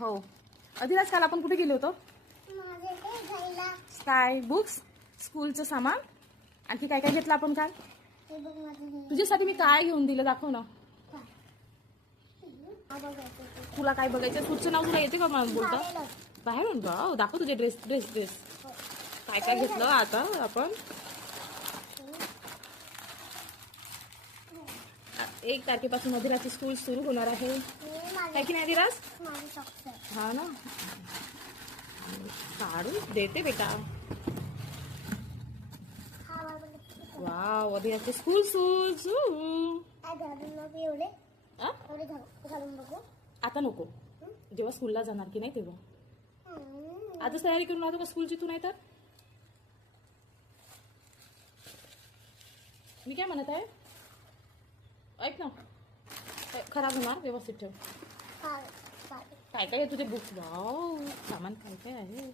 हो. अधिराज काल आपण कुठे गेलो होतो? काय बुक्स, स्कूलचं सामान, आणखी काय काय घेतलं आपण काल? तुझ्यासाठी मी काय घेऊन दिलं दाखव ना. तुला काय बघायचं? पुढचं नाव तुला येते का मला बोलता? बाहेरून का? दाखव तुझे ड्रेस ड्रेस ड्रेस काय काय घेतलं आता आपण. 1 तारखेपासून अधिराजची स्कूल सुरू होणार आहे, काय की नाही अधिराज? हा ना, काढू देते बेटा. वाव, अधिराजचे स्कूल शूज. आता नको, जेव्हा स्कूलला जाणार की नाही तेव्हा. आजच तयारी करून राहतो का स्कूलची तू? नाही तर मी काय म्हणत आहे, ऐक ना, खराब होणार, व्यवस्थित ठेव. काय काय आहे तुझे बुक्स? वाव, सामान काय काय आहे.